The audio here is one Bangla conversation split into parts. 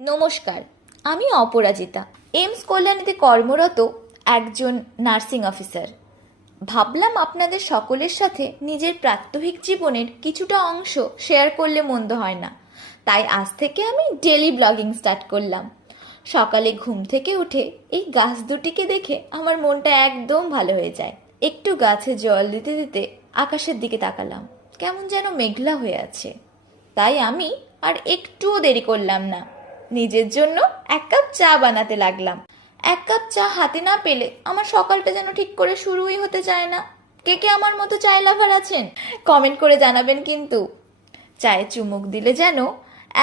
নমস্কার, আমি অপরাজিতা। এইমস কল্যাণীতে কর্মরত একজন নার্সিং অফিসার। ভাবলাম আপনাদের সকলের সাথে নিজের প্রাত্যহিক জীবনের কিছুটা অংশ শেয়ার করলে মন্দ হয় না। তাই আজ থেকে আমি ডেলি ব্লগিং স্টার্ট করলাম। সকালে ঘুম থেকে উঠে এই গাছ দুটিকে দেখে আমার মনটা একদম ভালো হয়ে যায়। একটু গাছে জল দিতে দিতে আকাশের দিকে তাকালাম, কেমন যেন মেঘলা হয়ে আছে। তাই আমি আর একটুও দেরি করলাম না, নিজের জন্য এক কাপ চা বানাতে লাগলাম। এক কাপ চা হাতে না পেলে আমার সকালটা যেন ঠিক করে শুরুই হতে চায় না। কে কে আমার মতো চায় লাভার আছেন, কমেন্ট করে জানাবেন কিন্তু। চায়ে চুমুক দিলে যেন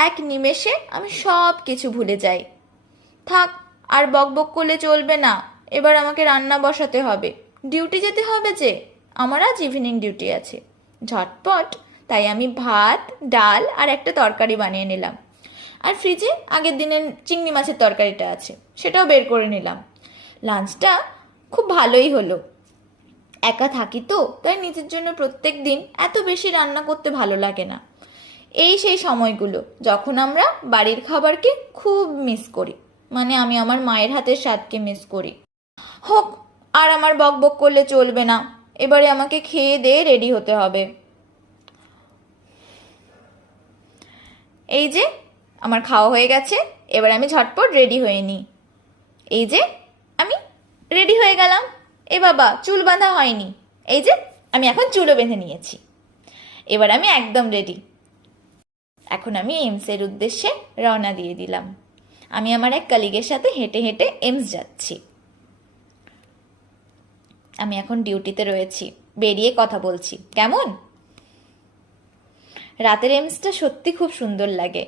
এক নিমেষে আমি সব কিছু ভুলে যাই। থাক, আর বকবক করলে চলবে না, এবার আমাকে রান্না বসাতে হবে। ডিউটি যেতে হবে যে, আমার আজ ইভিনিং ডিউটি আছে। ঝটপট তাই আমি ভাত, ডাল আর একটা তরকারি বানিয়ে নিলাম। আর ফ্রিজে আগের দিনের চিংড়ি মাছের তরকারিটা আছে, সেটাও বের করে নিলাম। লাঞ্চটা খুব ভালোই হলো। একা থাকি তো, তাই নিজের জন্য প্রত্যেক দিন এত বেশি রান্না করতে ভালো লাগে না। এই সেই সময়গুলো যখন আমরা বাড়ির খাবারকে খুব মিস করি, মানে আমি আমার মায়ের হাতের স্বাদকে মিস করি। হোক, আর আমার বকবক করলে চলবে না, এবারে আমাকে খেয়ে দিয়ে রেডি হতে হবে। এই যে আমার খাওয়া হয়ে গেছে, এবার আমি ঝটপট রেডি হয়ে নিই। এই যে আমি রেডি হয়ে গেলাম। এ বাবা, চুল বাঁধা হয়নি। এই যে আমি এখন চুলও বেঁধে নিয়েছি। এবার আমি একদম রেডি। এখন আমি এইমসের উদ্দেশ্যে রওনা দিয়ে দিলাম। আমি আমার এক কলিগের সাথে হেঁটে হেঁটে এইমস যাচ্ছি। আমি এখন ডিউটিতে রয়েছি, বেরিয়ে কথা বলছি কেমন। রাতের এইমসটা সত্যি খুব সুন্দর লাগে।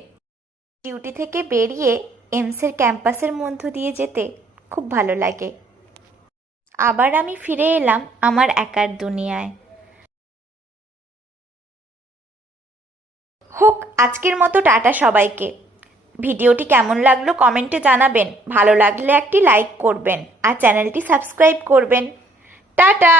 ডিউটি থেকে বেরিয়ে এইমসের ক্যাম্পাসের মধ্য দিয়ে যেতে খুব ভালো লাগে। আবার আমি ফিরে এলাম আমার একার দুনিয়ায়। হোক, আজকের মতো টাটা সবাইকে। ভিডিওটি কেমন লাগলো কমেন্টে জানাবেন। ভালো লাগলে একটি লাইক করবেন আর চ্যানেলটি সাবস্ক্রাইব করবেন। টাটা।